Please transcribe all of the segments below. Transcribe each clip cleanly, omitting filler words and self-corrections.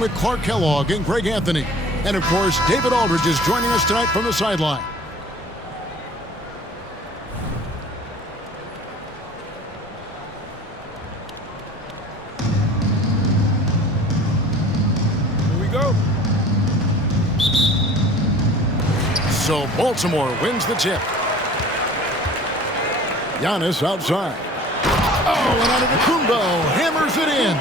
along with Clark Kellogg and Greg Anthony. And, of course, David Aldridge is joining us tonight from the sideline. Here we go. So Baltimore wins the tip. Giannis outside. Oh, and Antetokounmpo hammers it in.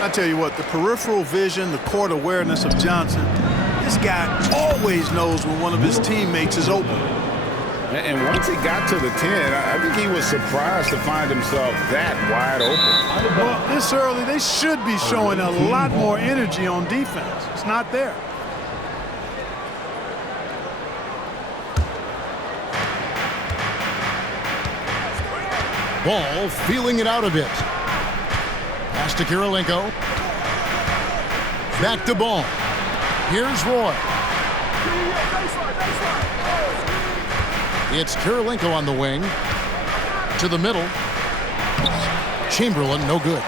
I tell you what, the peripheral vision, the court awareness of Johnson, this guy always knows when one of his teammates is open. And once he got to the 10, I think he was surprised to find himself that wide open. Well, this early, they should be showing a lot more energy on defense. It's not there. Ball feeling it out a bit. Pass to Kirilenko. Back to Ball. Here's Roy. It's Kirilenko on the wing. To the middle. Chamberlain, no good.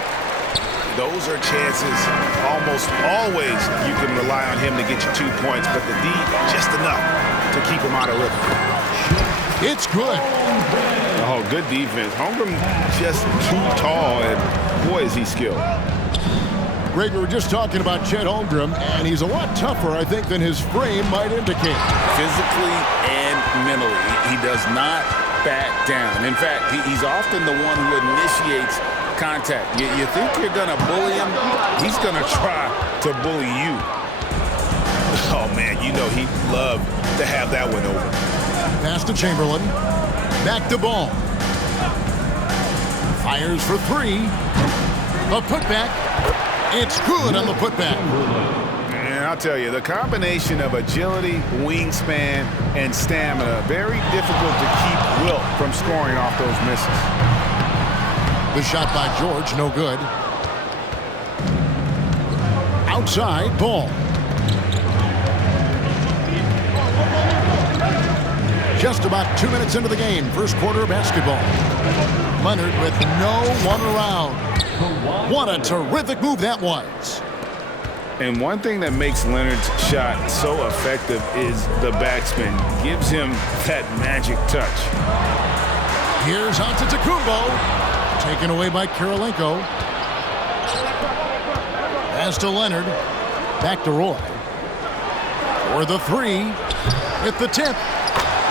Those are chances almost always you can rely on him to get you 2 points, but the D, just enough to keep him out of rhythm. It's good. Oh, good defense. Holmgren just too tall, and boy, is he skilled. Greg, we were just talking about Chet Holmgren, and he's a lot tougher, I think, than his frame might indicate. Physically and mentally, he does not back down. In fact, he's often the one who initiates contact. You think you're going to bully him, he's going to try to bully you. Oh, man, you know he'd love to have that one over. Pass to Chamberlain. Back to Ball. Fires for three. A putback. It's good on the putback. And I'll tell you, the combination of agility, wingspan, and stamina, very difficult to keep Wilt from scoring off those misses. The shot by George, no good. Outside, Ball. Just about 2 minutes into the game, first quarter of basketball. Leonard with no one around. What a terrific move that was. And one thing that makes Leonard's shot so effective is the backspin. Gives him that magic touch. Here's Antetokounmpo. Taken away by Kirilenko. Pass to Leonard. Back to Roy. For the three. Hit the tip.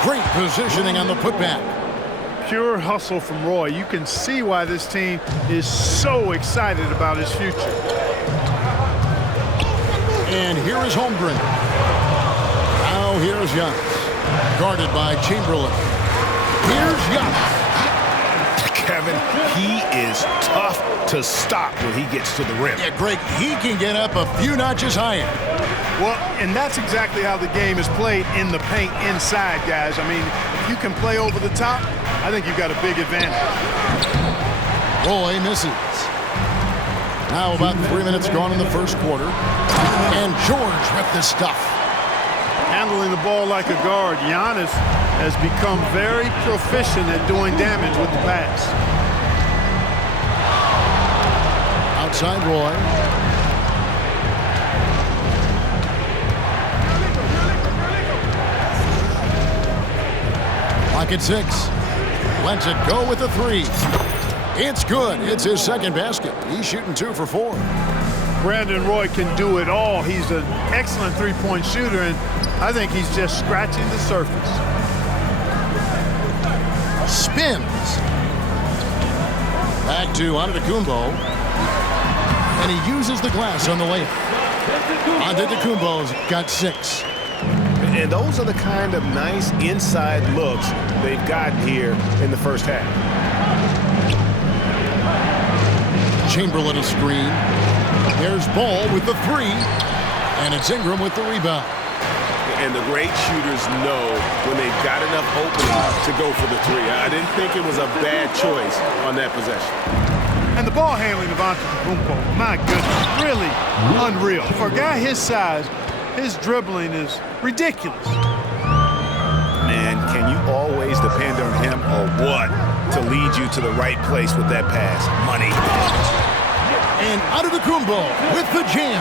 Great positioning on the putback. Pure hustle from Roy. You can see why this team is so excited about his future. And here is Holmgren. Now here's Giannis. Guarded by Chamberlain. Here's Giannis. Kevin, he is tough to stop when he gets to the rim. Yeah, Greg, he can get up a few notches higher. Well, and that's exactly how the game is played in the paint inside, guys. I mean, if you can play over the top, I think you've got a big advantage. Roy misses. Now about 3 minutes gone in the first quarter. And George with the stuff. Handling the ball like a guard, Giannis has become very proficient at doing damage with the pass. Outside Roy. Clock at 6. Lets it go with a three. It's good. It's his second basket. He's shooting 2 for 4. Brandon Roy can do it all. He's an excellent three-point shooter, and I think he's just scratching the surface. Spins. Back to Antetokounmpo. And he uses the glass on the layup. Antetokounmpo's got 6. And those are the kind of nice inside looks they've gotten here in the first half. Chamberlain a screen. There's Ball with the three. And it's Ingram with the rebound. And the great shooters know when they've got enough opening to go for the three. I didn't think it was a bad choice on that possession. And the ball handling of Antetokounmpo, my goodness, really unreal. For a guy his size, his dribbling is ridiculous. Man, can you always depend on him or what to lead you to the right place with that pass? Money. And Antetokounmpo with the jam.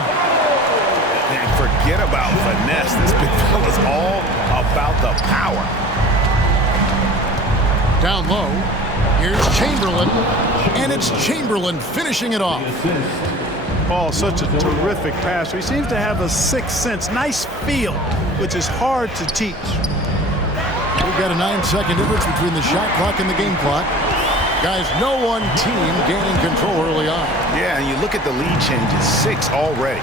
finesse. This big fella's all about the power. Down low, here's Chamberlain, and it's Chamberlain finishing it off. Paul, such a terrific passer. He seems to have a sixth sense, nice feel, which is hard to teach. We've got a 9-second difference between the shot clock and the game clock. Guys, no one team gaining control early on. Yeah, and you look at the lead changes, 6 already.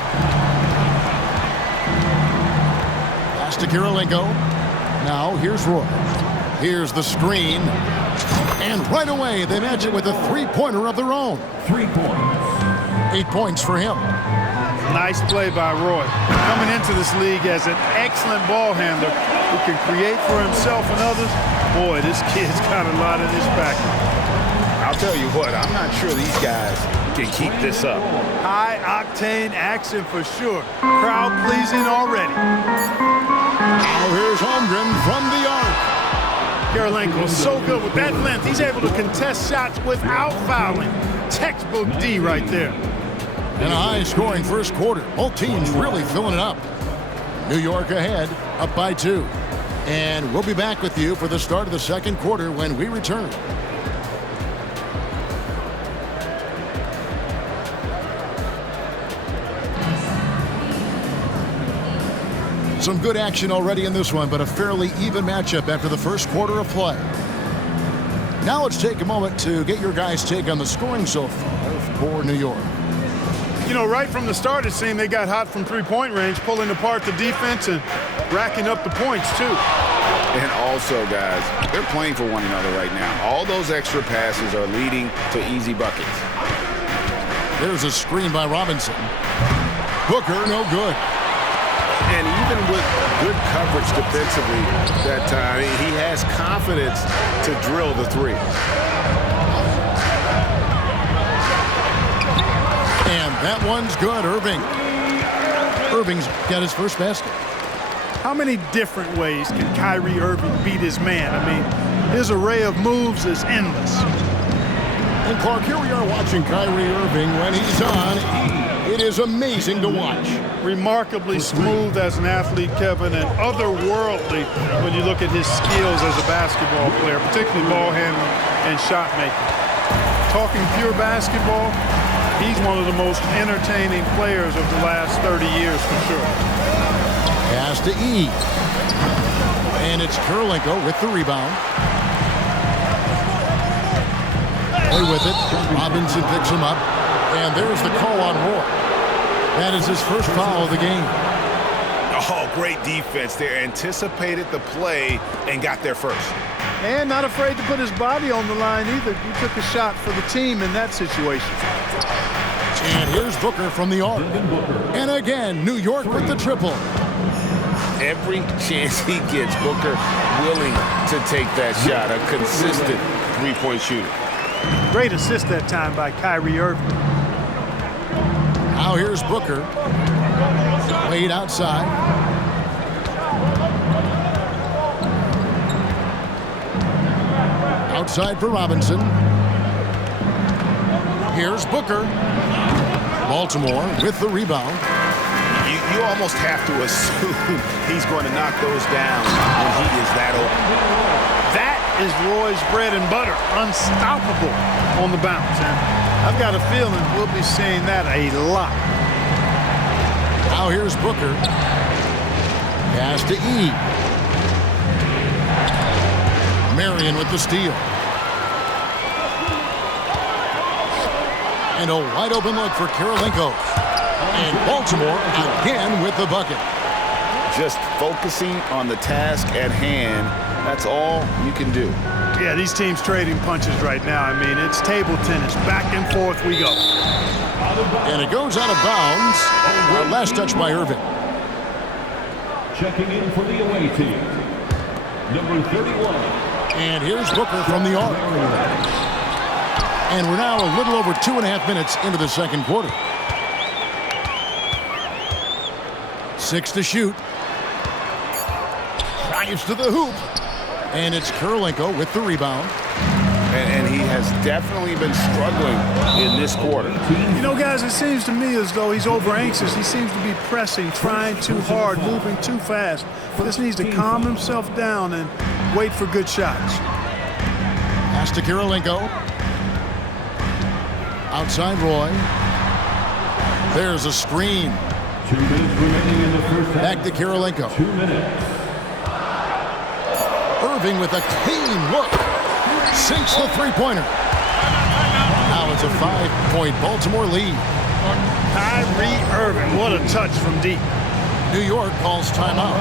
Pass to Kirilenko. Now here's Roy. Here's the screen. And right away, they match it with a three-pointer of their own. 3 points. 8 points for him. Nice play by Roy. Coming into this league as an excellent ball handler who can create for himself and others. Boy, this kid's got a lot in his package. I'll tell you what, I'm not sure these guys can keep this up. High-octane action for sure. Crowd-pleasing already. Now here's Holmgren from the arc. Kirilenko is so good with that length. He's able to contest shots without fouling. Textbook D right there. And a high-scoring first quarter. Both teams really filling it up. New York ahead, up by 2. And we'll be back with you for the start of the second quarter when we return. Some good action already in this one, but a fairly even matchup after the first quarter of play. Now let's take a moment to get your guys' take on the scoring so far for New York. You know, right from the start, it seemed they got hot from three-point range, pulling apart the defense and racking up the points, too. And also, guys, they're playing for one another right now. All those extra passes are leading to easy buckets. There's a screen by Robinson. Booker, no good. And even with good coverage defensively that time, he has confidence to drill the three. And that one's good, Irving. Irving's got his first basket. How many different ways can Kyrie Irving beat his man? I mean, his array of moves is endless. And Clark, here we are watching Kyrie Irving when he's on. It is amazing to watch. Remarkably smooth as an athlete, Kevin, and otherworldly when you look at his skills as a basketball player, particularly ball handling and shot making. Talking pure basketball, he's one of the most entertaining players of the last 30 years for sure. Pass to E. And it's Kirilenko with the rebound. Play with it. Robinson picks him up. And there's the call on Roy. That is his first foul of the game. Oh, great defense there. Anticipated the play and got there first. And not afraid to put his body on the line either. He took a shot for the team in that situation. And here's Booker from the arc. And again, New York with the triple. Every chance he gets, Booker willing to take that shot. A consistent three-point shooter. Great assist that time by Kyrie Irving. Now here's Booker. Wade outside. Outside for Robinson. Here's Booker. Baltimore with the rebound. You almost have to assume he's going to knock those down when he is that open. That is Roy's bread and butter. Unstoppable on the bounce. And I've got a feeling we'll be seeing that a lot. Now here's Booker. Pass to E. Marion with the steal. And a wide open look for Kirilenko. And Baltimore again with the bucket. Just focusing on the task at hand. That's all you can do. Yeah, these teams trading punches right now. I mean, it's table tennis. Back and forth we go. And it goes out of bounds. Last touch by Irving. Checking in for the away team, number 31. And here's Booker from the arc. And we're now a little over 2.5 minutes into the second quarter. 6 to shoot. Drives to the hoop. And it's Kirilenko with the rebound. and he has definitely been struggling in this quarter. You know, guys, it seems to me as though he's over-anxious. He seems to be pressing, trying too hard, moving too fast. Just needs to calm himself down and wait for good shots. Pass to Kirilenko. Outside Roy. There's a screen. 2 minutes remaining in the first half. Back to Kirilenko. 2 minutes. Irving with a clean look. Sinks the three-pointer. Now it's a 5-point Baltimore lead. Kyrie Irving, what a touch from deep. New York calls timeout.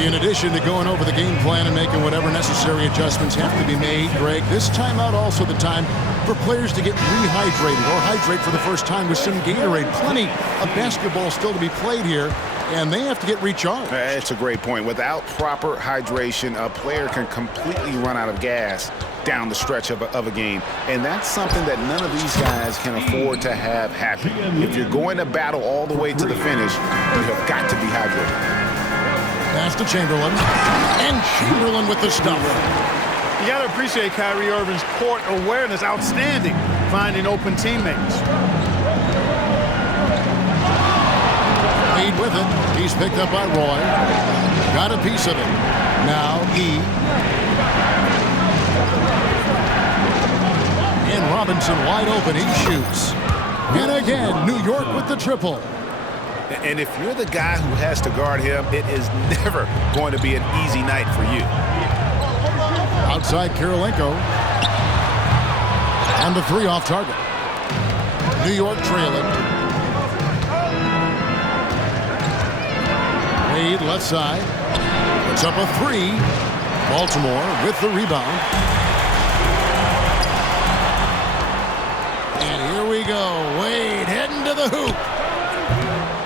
In addition to going over the game plan and making whatever necessary adjustments have to be made, Greg, this timeout also the time for players to get rehydrated or hydrate for the first time with some Gatorade. Plenty of basketball still to be played here, and they have to get recharged. That's a great point. Without proper hydration, a player can completely run out of gas down the stretch of a game, and that's something that none of these guys can afford to have happen. If you're going to battle all the way to the finish, you have got to be hydrated. Pass to Chamberlain, and Chamberlain with the stuff. You got to appreciate Kyrie Irving's court awareness, outstanding, finding open teammates. Lead with it. He's picked up by Roy. Got a piece of it. Now E. And Robinson wide open. He shoots. And again, New York with the triple. And if you're the guy who has to guard him, it is never going to be an easy night for you. Outside Kirilenko. And the three off target. New York trailing. Wade left side. Puts up a three. Baltimore with the rebound. And here we go. Wade heading to the hoop.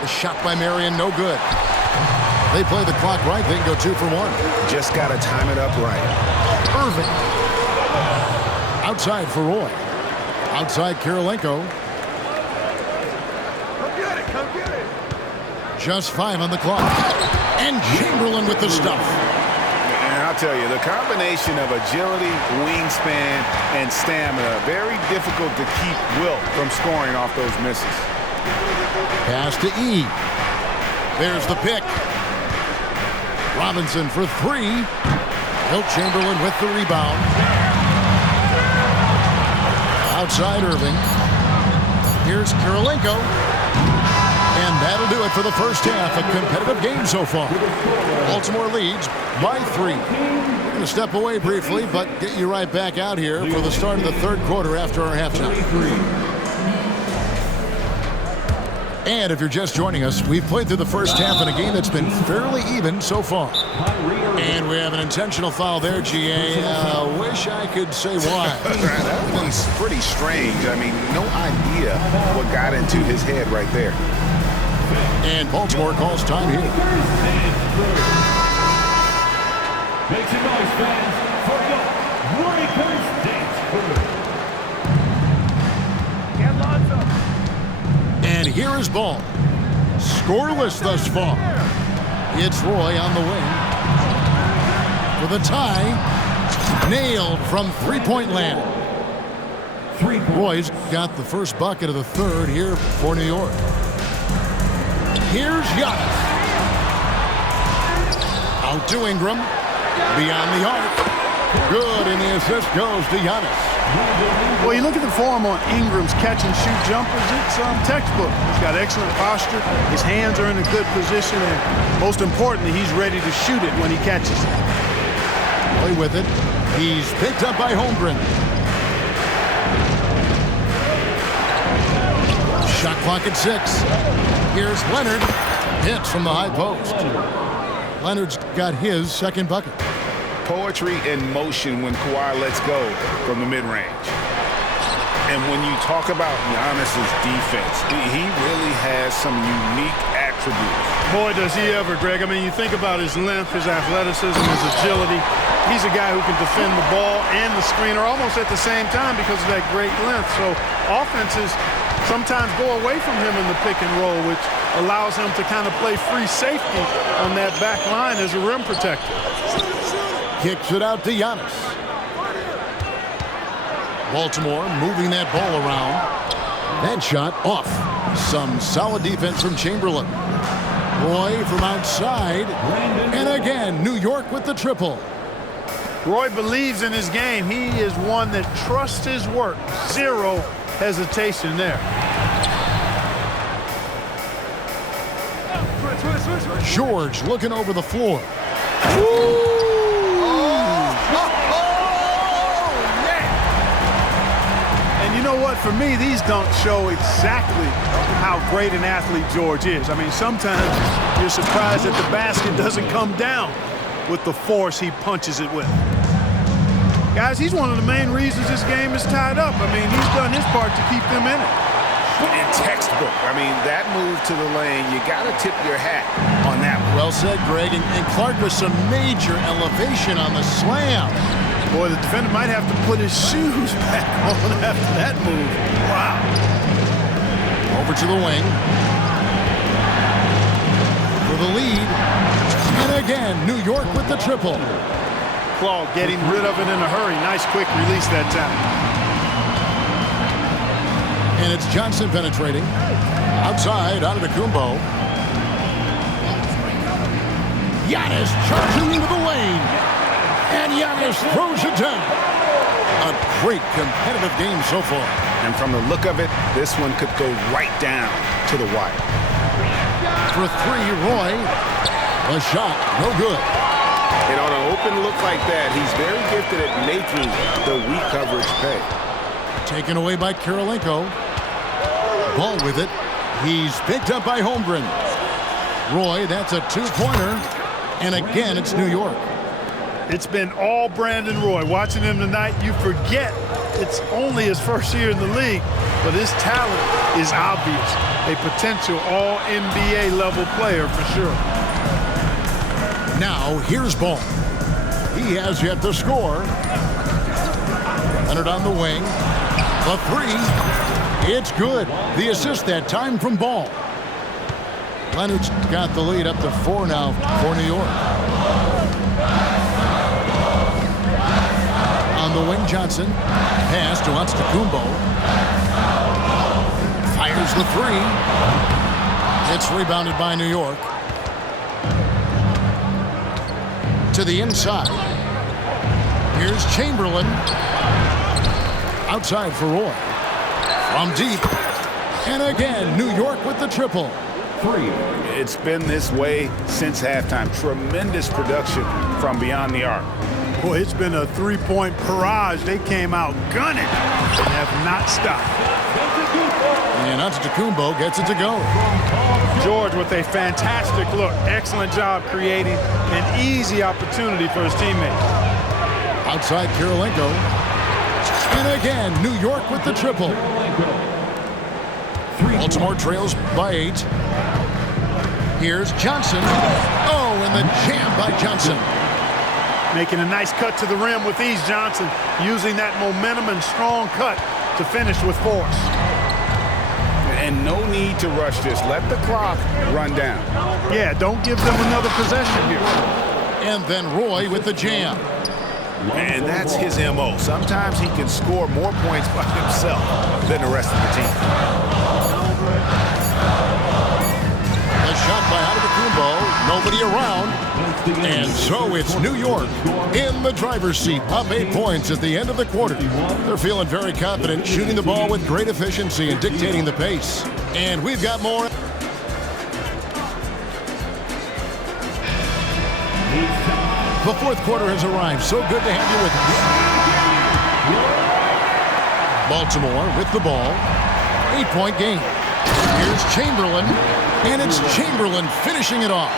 The shot by Marion, no good. They play the clock right, they can go 2 for 1. Just got to time it up right. Irving. Outside for Roy. Outside Kirilenko. Come get it. Just 5 on the clock. And Chamberlain with the stuff. And I'll tell you, the combination of agility, wingspan, and stamina, very difficult to keep Wilt from scoring off those misses. Pass to E. There's the pick. Robinson for 3. Wilt Chamberlain with the rebound. Outside Irving. Here's Kirilenko. And that'll do it for the first half. A competitive game so far. Baltimore leads by 3. We're going to step away briefly, but get you right back out here for the start of the third quarter after our halftime. And if you're just joining us, we've played through the first half in a game that's been fairly even so far. And we have an intentional foul there, GA. Wish I could say why. That one's pretty strange. I mean, no idea what got into his head right there. And Baltimore calls time here. Make some noise, fans, for the Lakers dance crew. And here is ball. Scoreless thus far. It's Roy on the wing. For the tie. Nailed from three-point land. Roy's got the first bucket of the third here for New York. Here's Giannis. Out to Ingram. Beyond the arc. Good, and the assist goes to Giannis. Well, you look at the form on Ingram's catch-and-shoot jumpers, it's textbook. He's got excellent posture. His hands are in a good position, and most importantly, he's ready to shoot it when he catches it. Play with it. He's picked up by Holmgren. Shot clock at 6. Here's Leonard. Hits from the high post. Leonard's got his second bucket. Poetry in motion when Kawhi lets go from the mid-range. And when you talk about Giannis's defense, he really has some unique attributes. Boy, does he ever, Greg. I mean, you think about his length, his athleticism, his agility. He's a guy who can defend the ball and the screener almost at the same time because of that great length. So offenses sometimes go away from him in the pick and roll, which allows him to kind of play free safety on that back line as a rim protector. Kicks it out to Giannis. Baltimore moving that ball around. That shot off. Some solid defense from Chamberlain. Roy from outside. And again, New York with the triple. Roy believes in his game. He is one that trusts his work. Zero hesitation there. George looking over the floor. And you know what? For me, these dunks show exactly how great an athlete George is. I mean, sometimes you're surprised that the basket doesn't come down with the force he punches it with. Guys, he's one of the main reasons this game is tied up. I mean, he's done his part to keep them in it. And textbook. I mean, that move to the lane, you got to tip your hat on that one. Well said, Greg. And Clark with some major elevation on the slam. Boy, the defender might have to put his shoes back on after that move. Wow. Over to the wing. For the lead. And again, New York with the triple. Claw getting rid of it in a hurry. Nice quick release that time. And it's Johnson penetrating. Outside, out of the Kumbo. Giannis charging into the lane. And Giannis throws it down. A great competitive game so far. And from the look of it, this one could go right down to the wire. For three, Roy. A shot, no good. And on an open look like that, he's very gifted at making the weak coverage pay. Taken away by Karolinko. Ball with it. He's picked up by Holmgren. Roy, that's a two-pointer. And again, it's New York. It's been all Brandon Roy. Watching him tonight, you forget it's only his first year in the league, but his talent is obvious. A potential all-NBA level player for sure. Now, here's Ball. He has yet to score. Leonard on the wing. A three. It's good. The assist that time from Ball. Leonard's got the lead up to 4 now for New York. On the wing, Johnson. Pass to Antetokounmpo. Fires the three. It's rebounded by New York. To the inside. Here's Chamberlain. Outside for Roy. From deep. And again, New York with the triple. It's been this way since halftime. Tremendous production from beyond the arc. Boy, it's been a three-point barrage. They came out gunning and have not stopped. And Antetokounmpo gets it to go. George with a fantastic look. Excellent job creating an easy opportunity for his teammates. Outside Karolinko. And again, New York with the triple. Baltimore trails by 8. Here's Johnson. Oh, and the jam by Johnson. Making a nice cut to the rim with ease, Johnson. Using that momentum and strong cut to finish with force. And no need to rush this. Let the clock run down. Yeah, don't give them another possession here. And then Roy with the jam. And that's his M.O. Sometimes he can score more points by himself than the rest of the team. A shot by Antetokounmpo. Nobody around. And so it's New York in the driver's seat, up 8 points at the end of the quarter. They're feeling very confident, shooting the ball with great efficiency and dictating the pace. And we've got more. The fourth quarter has arrived. So good to have you with us. Baltimore with the ball. 8-point game. Here's Chamberlain. And it's Chamberlain finishing it off.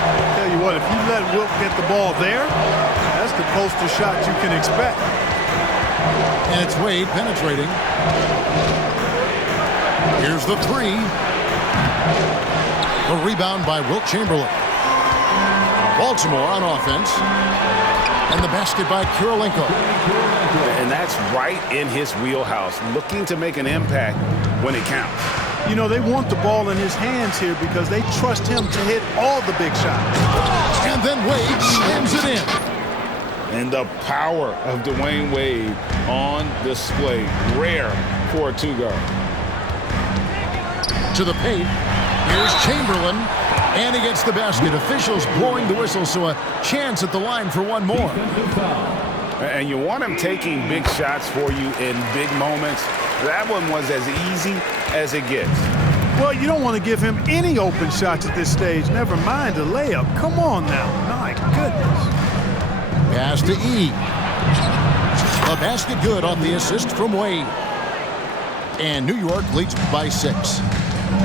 Tell you what, if you let Wilt get the ball there, that's the poster shot you can expect. And it's Wade penetrating. Here's the three. The rebound by Wilt Chamberlain. Baltimore on offense. And the basket by Karolinko. And that's right in his wheelhouse, looking to make an impact when it counts. You know, they want the ball in his hands here because they trust him to hit all the big shots. And then Wade slams it in. And the power of Dwayne Wade on display. Rare for a two-guard. To the paint. Here's Chamberlain. And he gets the basket. Officials blowing the whistle, so a chance at the line for one more. And you want him taking big shots for you in big moments. That one was as easy as it gets. Well, you don't want to give him any open shots at this stage. Never mind a layup. Come on now. My goodness. Pass to E. A basket good off the assist from Wade. And New York leads by 6.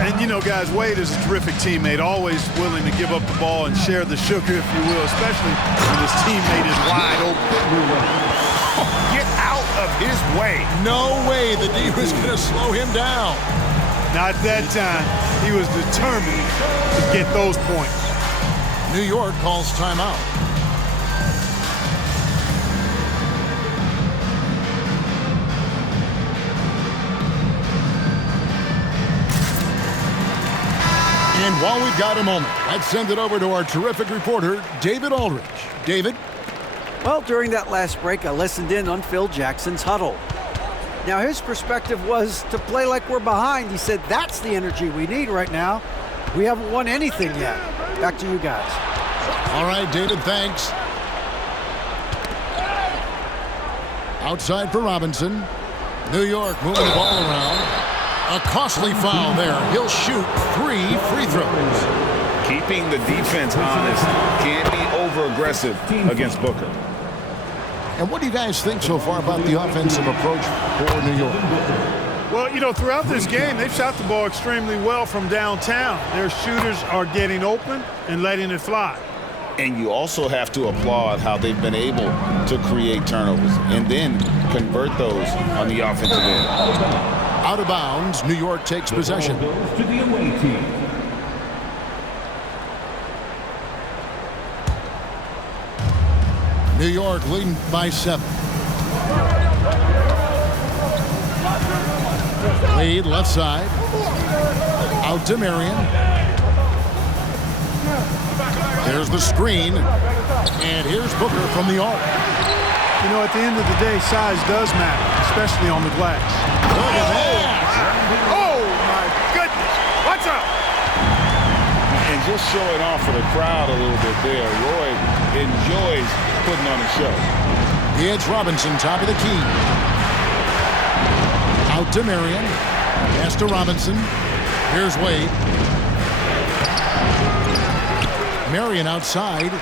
And, you know, guys, Wade is a terrific teammate, always willing to give up the ball and share the sugar, if you will, especially when his teammate is wide open. Get out of his way. No way the D was going to slow him down. Not that time. He was determined to get those points. New York calls timeout. And while we've got a moment, let's send it over to our terrific reporter, David Aldridge. David? Well, during that last break, I listened in on Phil Jackson's huddle. Now, his perspective was to play like we're behind. He said, that's the energy we need right now. We haven't won anything yet. Back to you guys. All right, David, thanks. Outside for Robinson. New York moving the ball around. A costly foul there. He'll shoot 3 free throws. Keeping the defense honest. Can't be over-aggressive against Booker. And what do you guys think so far about the offensive approach for New York? Well, you know, throughout this game, they've shot the ball extremely well from downtown. Their shooters are getting open and letting it fly. And you also have to applaud how they've been able to create turnovers and then convert those on the offensive end. Out of bounds, New York takes possession. Goes to the away team. New York leading by 7. Wade left side. Out to Marion. There's the screen. And here's Booker from the arc. You know, at the end of the day, size does matter, especially on the glass. Look at that. Oh, my goodness. What's up? And just showing off for the crowd a little bit there. Roy enjoys putting on a show. It's Robinson, top of the key. Out to Marion. Pass to Robinson. Here's Wade. Marion outside.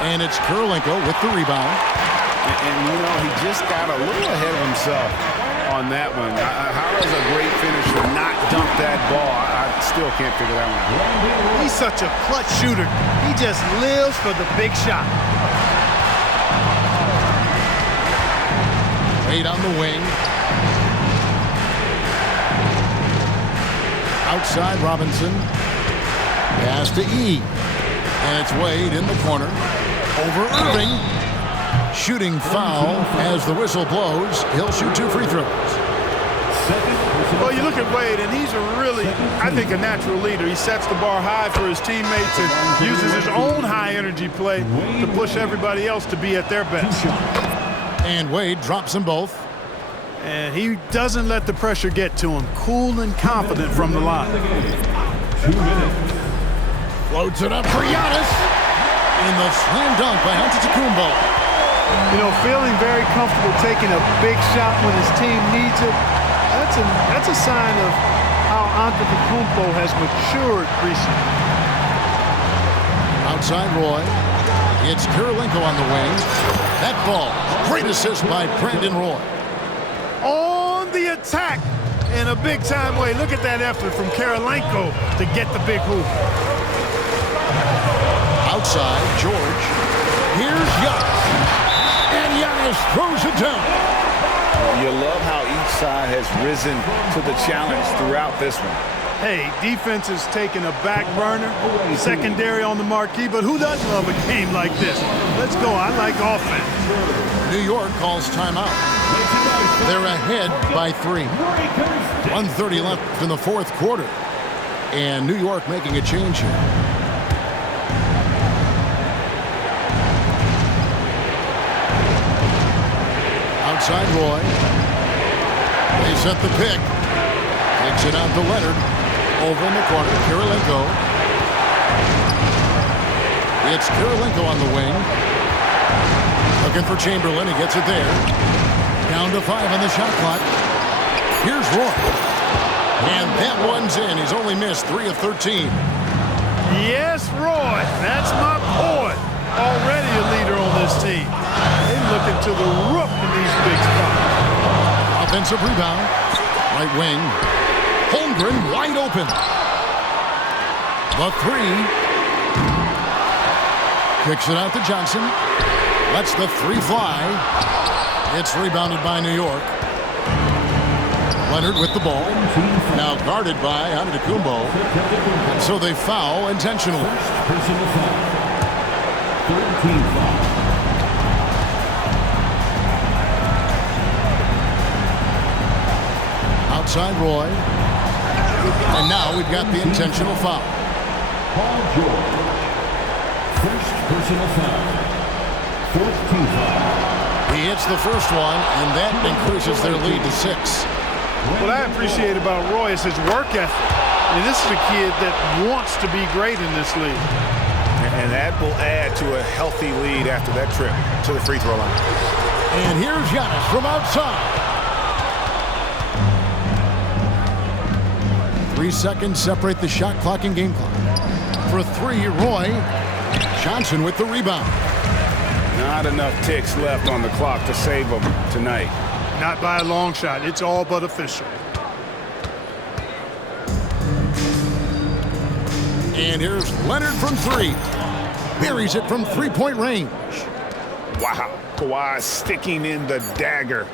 And it's Kurylenko with the rebound. And you know, he just got a little ahead of himself on that one. How does a great finisher not dunk that ball? I still can't figure that one out. He's such a clutch shooter. He just lives for the big shot. Wade on the wing. Outside Robinson. Pass to E. And it's Wade in the corner. Over Irving. Shooting foul as the whistle blows. He'll shoot 2 free throws. Well, you look at Wade, and he's a really, I think, a natural leader. He sets the bar high for his teammates and uses his own high-energy play to push everybody else to be at their best. And Wade drops them both. And he doesn't let the pressure get to him. Cool and confident from the line. 2 minutes. Floats it up for Giannis. In the slam dunk by Antetokounmpo. You know, feeling very comfortable taking a big shot when his team needs it. That's a sign of how Antetokounmpo has matured recently. Outside Roy. It's Kurylenko on the wing. That ball. Great assist by Brandon Roy. On the attack in a big-time way. Look at that effort from Kurylenko to get the big hoop. Outside, George. Here's Giannis. And Giannis throws it down. You love how each side has risen to the challenge throughout this one. Hey, defense is taking a back burner, secondary on the marquee, but who doesn't love a game like this? Let's go. I like offense. New York calls timeout. They're ahead by 3. 1:30 left in the 4th quarter. And New York making a change here. Outside Roy. They set the pick. Takes it out to Leonard. Over in the corner. Kirilenko. It's Kirilenko on the wing. Looking for Chamberlain. He gets it there. Down to 5 on the shot clock. Here's Roy. And that one's in. He's only missed 3 of 13. Yes, Roy. That's my boy. Already a leader on this team. They looking to the roof in these big spots. Offensive rebound. Right wing. Holmgren wide open. The 3. Kicks it out to Johnson. Lets the 3 fly. It's rebounded by New York. Leonard with the ball. Now guarded by Antetokounmpo. And so they foul intentionally. Personal foul. 13 foul. Outside Roy. And now we've got the intentional foul. Paul George. First personal foul. 14 foul. He hits the first one, and that increases their lead to 6. What I appreciate about Roy is his work ethic. I mean, this is a kid that wants to be great in this league. And that will add to a healthy lead after that trip to the free throw line. And here's Giannis from outside. 3 seconds separate the shot clock and game clock. For 3, Roy. Johnson with the rebound. Not enough ticks left on the clock to save them tonight. Not by a long shot. It's all but official. And here's Leonard from 3. Buries it from 3-point range. Wow. Kawhi sticking in the dagger